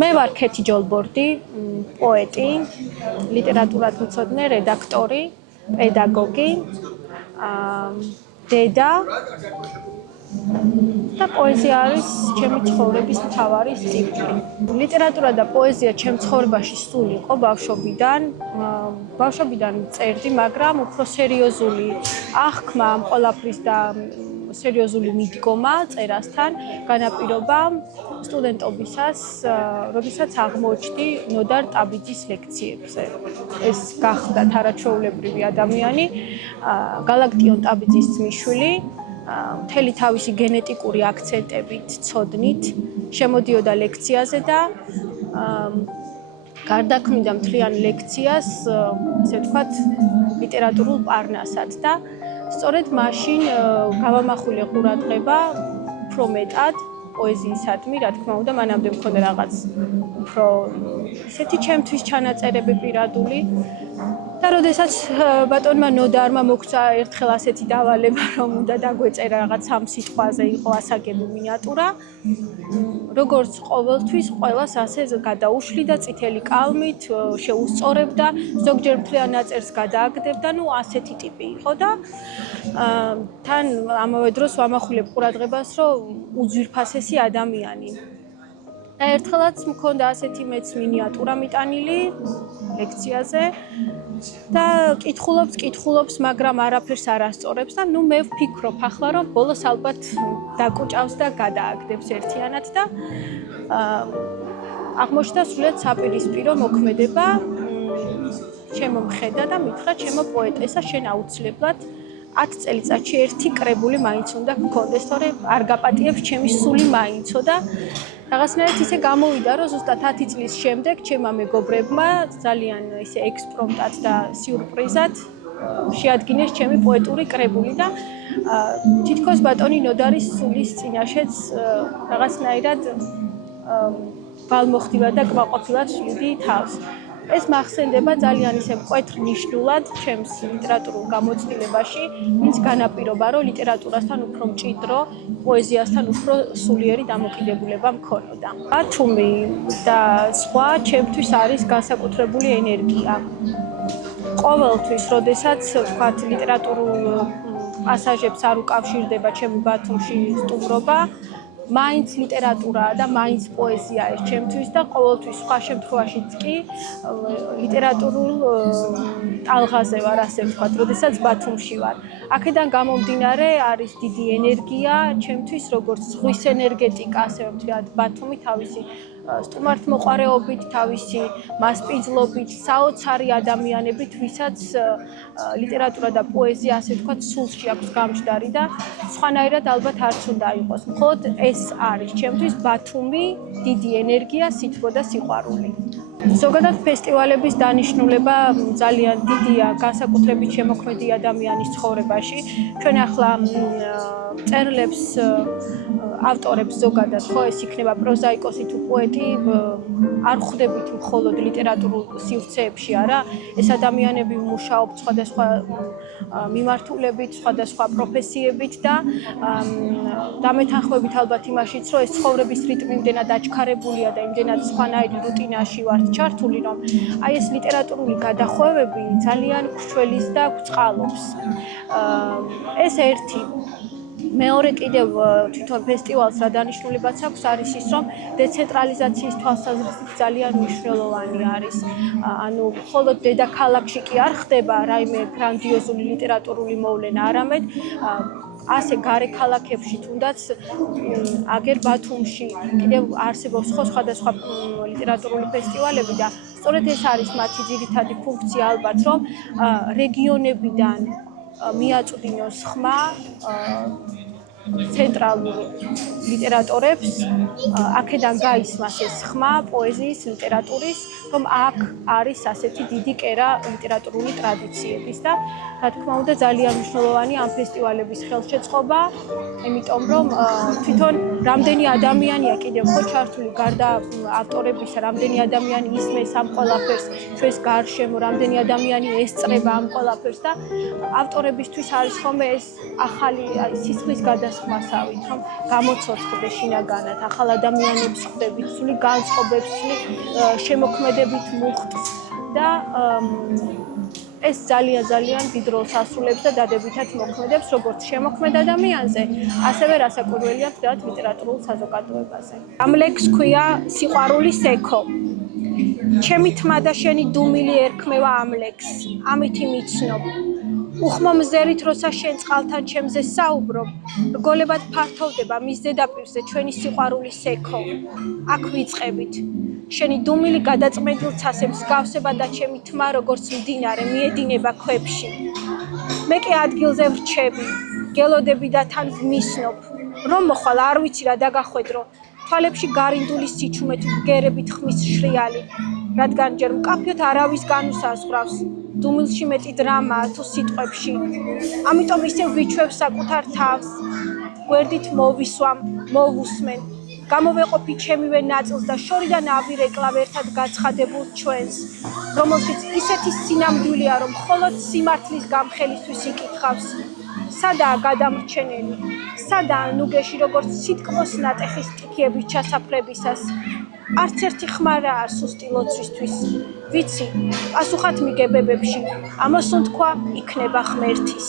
მე ვარ ქეთი ჯოლბორდი, პოეტი, ლიტერატურათმცოდნე, რედაქტორი, პედაგოგი, დედა და პოეზია არის ჩემი ცხოვრების მთავარი სტიმული. ლიტერატურა და პოეზია ჩემ ცხოვრებაში სულ იყო ბავშვობიდან წერდი, მაგრამ უფრო სერიოზული აღქმა ამ ყველაფრის და სერიოზული მიდგომა წერასთან განაპირობა სტუდენტობისას, როდესაც აღმოჩნდი ნოდარ ტაბიძის ლექციებზე. ეს გახდა არაჩვეულებრივი ადამიანი, გალაქტიონ ტაბიძის ძმისშვილი, მთელი თავისი გენეტიკური აქცენტებით, ცოდნით შემოდიოდა ლექციაზე და გარდაქმნიდა მთლიან ლექციას, ასე ვთქვათ, ლიტერატურულ პარნასად და სწორედ მაშინ გავამახვილე ყურადღება უფრო მეტად პოეზიისადმი, რა თქმა უნდა, მანამდე მქონდა რაღაც უფრო ისეთი ჩემთვის ჩანაწერები პირადული და როდესაც ბატონმა ნოდარმა მოგცა ერთხელ ასეთი დავალება, რომ უნდა დაგვეწერა რაღაც ამ სიტყვაზე იყო ასაგები მინიატურა, როგორც ყოველთვის ყველას ასე გადაუშლი და წითელი კალმით შეუსწორებდა, ზოგჯერ მთლიან ნაწერს გადააგდებდა, ასეთი ტიპი იყო და თან ამავე დროს ვამახვილებ ყურადღებას, რომ უძვირფასესი ადამიანი. და ერთხელაც მქონდა ასეთი მეც მინიატურა მიტანილი ლექციაზე და კითხულობს, მაგრამ არაფერს არ ასწორებს და მე ვფიქრობ ახლა, რომ ბოლოს ალბათ დაკუჭავს და გადააგდებს ერთიანად და აღმოჩნდა სრულიად საპირისპირო მოქმედება შემომხედა და მითხრა ჩემო პოეტესა, შენ აუცილებლად 10 წელიწადში ერთი კრებული მაინც უნდა გქონდეს, თორემ არ გაპატიებს ჩემი სული მაინცო და რაღაცნაირად ისე გამოვიდა, რომ ზუსტად 10 წლის შემდეგ ჩემმა მეგობრებმა ძალიან ისე ექსპრომტად და სიურპრიზად შეადგინეს ჩემი პოეტური კრებული და თითქოს ბატონი ნოდარის სულის წინაშეც რაღაცნაირად ვალმოხდილად და კმაყოფილად შლიდი თავს. ეს მახსენდება ძალიან ისე მკვეთრ ნიშნულად ჩემს ლიტერატურულ გამოცდილებაში, ვინც განაპირობა, რომ ლიტერატურასთან უფრო მჭიდრო, პოეზიასთან უფრო სულიერი დამოკიდებულება მქონოდა. ბათუმი და სხვა ჩემთვის არის განსაკუთრებული ენერგია. ყოველთვის, როდესაც ვთქვათ, ლიტერატურულ პასაჟებს არ უკავშირდება ჩემი ბათუმში სტუმრობა, მაინც ლიტერატურაა და მაინც პოეზია ეს ჩემთვის და ყოველთვის სხვა შემთხვევაშიც კი ლიტერატურულ ტალღაზე ვარ, ასე ვთქვათ, როდესაც ბათუმში ვარ. აქედან გამომდინარე არის დიდი ენერგია ჩემთვის, როგორც ზღვის ენერგეტიკა, ასე ვთქვათ, ბათუმი თავისი სტუმართმოყვარეობით, თავისი მასპინძლობით, საოცარი ადამიანებით, ვისაც ლიტერატურა და პოეზია, ასე ვთქვათ, სულში აქვს გამჯდარი და სხვანაირად ალბათ არც უნდა იყოს. მხოლოდ ეს არის ჩემთვის ბათუმი, დიდი ენერგია, სითბო და სიყვარული. ზოგადად ფესტივალების დანიშნულება ძალიან დიდია განსაკუთრებით შემოქმედი ადამიანის ცხოვრებაში. ჩვენ ახლა წერილებს ავტორებს ზოგადად, ხო, ეს იქნება პროზაიკოსი თუ პოეტი, არ ხვდებით მხოლოდ ლიტერატურულ სივრცეებში, არა, ეს ადამიანები მუშაობთ სხვადასხვა მიმართულებით, სხვადასხვა პროფესიებით და დამეთანხმებით ალბათ იმაშიც, რომ ეს ცხოვრების რიტმი იმდენად აჩქარებულია და იმდენად სხვანაირ რუტინაში ვართ ჩართული, რომ აი ეს ლიტერატურული გადახვევები ძალიან გვჩველის და გვწყალობს. ეს ერთი. მეორე კიდევ თვითონ ფესტივალს რა დანიშნულებაც აქვს არის ის, რომ დეცენტრალიზაციის თვალსაზრისით ძალიან მნიშვნელოვანი არის. ანუ მხოლოდ დედაქალაქში კი არ ხდება რაიმე გრანდიოზული ლიტერატურული მოვლენა, არამედ ასე გარე ქალაქებში თუნდაც აგერ ბათუმში კიდევ არსებობს სხვადასხვა ლიტერატურული ფესტივალები და სწორედ ეს არის მათი ძირითადი ფუნქცია ალბათ, რომ რეგიონებიდან მიაწვდინოს ხმა ცენტრალურ ლიტერატორებს, აქედან გაისმას ეს ხმა პოეზიის, ლიტერატურის, რომ აქ არის ასეთი დიდი კერა ლიტერატურული ტრადიციების და რა თქმა უნდა ძალიან მნიშვნელოვანი ამ ფესტივალების ხელშეწყობა, იმიტომ რომ თვითონ რამდენი ადამიანია კიდევ ხო ჩართული გარდა ავტორებისა, რამდენი ადამიანი ისმენს ამ ყველაფერს ჩვენს გარშემო, რამდენი ადამიანი ესწრება ამ ყველაფერს და ავტორებისთვის არის ხოლმე ეს ახალი სისხლის გადასახადი ხმასავით, რომ გამოცოცხლდე შინაგანად, ახალ ადამიანებს ხვდებით, სული განწყობებს, სული შემოქმედებით მუხტს და ეს ძალიან დიდ როლს ასრულებს და დადებითად მოქმედებს როგორც შემოქმედ ადამიანზე, ასევე რასაკვირველია ვთქვათ ლიტერატურულ საზოგადოებაზე. ამ ლექსს ქვია სიყვარულის ექო. ჩემი თმა და შენი დუმილი ერქმევა ამ ლექსს, ამითი მიცნობ. უხმომზერით როცა შენ წყალთან ჩემზე საუბრობ, რგოლებად ფართოვდება მის ზედაპირზე ჩვენი სიყვარულის ექო. აქ ვიწყებით. შენი დუმილი გადაწმენდილ ცასე მსგავსება და ჩემი თმა როგორც მდინარე მიედინება ქვებში. მე კი ადგილზე ვრჩები, გელოდები და თან ვმისნობ. რომ მოხვალ არ ვიცი რა დაგახვედრო, თვალებში გარინდული სიჩუმე თუ ბგერებით ხმის შრიალი, რადგან ჯერ მკაფიოდ არავის განუსაზღვრავს. დუმილში მეტი დრამაა თუ სიტყვებში. ამიტომ ისევ ვიჩვევ საკუთარ თავს. გვერდით მოვისვამ, მოვუსმენ. გამოვეყოფი ჩემივე ნაწილს და შორიდან ავირეკლავ ერთად გაცხადებულ ჩვენს, რომელშიც ისეთი სინამდვილეა, რომ მხოლოდ სიმართლის გამხელისთვის იკითხავს. სადაა გადამრჩენელი? სადაა ნუგეში როგორც სიტკბოს ნატეხის სტიქიების ჩასაფრებისას? არც ერთი ხმარა არ სუსტი ლოცვისთვის. ვიცი, პასუხად მიგებებებში, ამას უთქვა იქნება ღმერთის.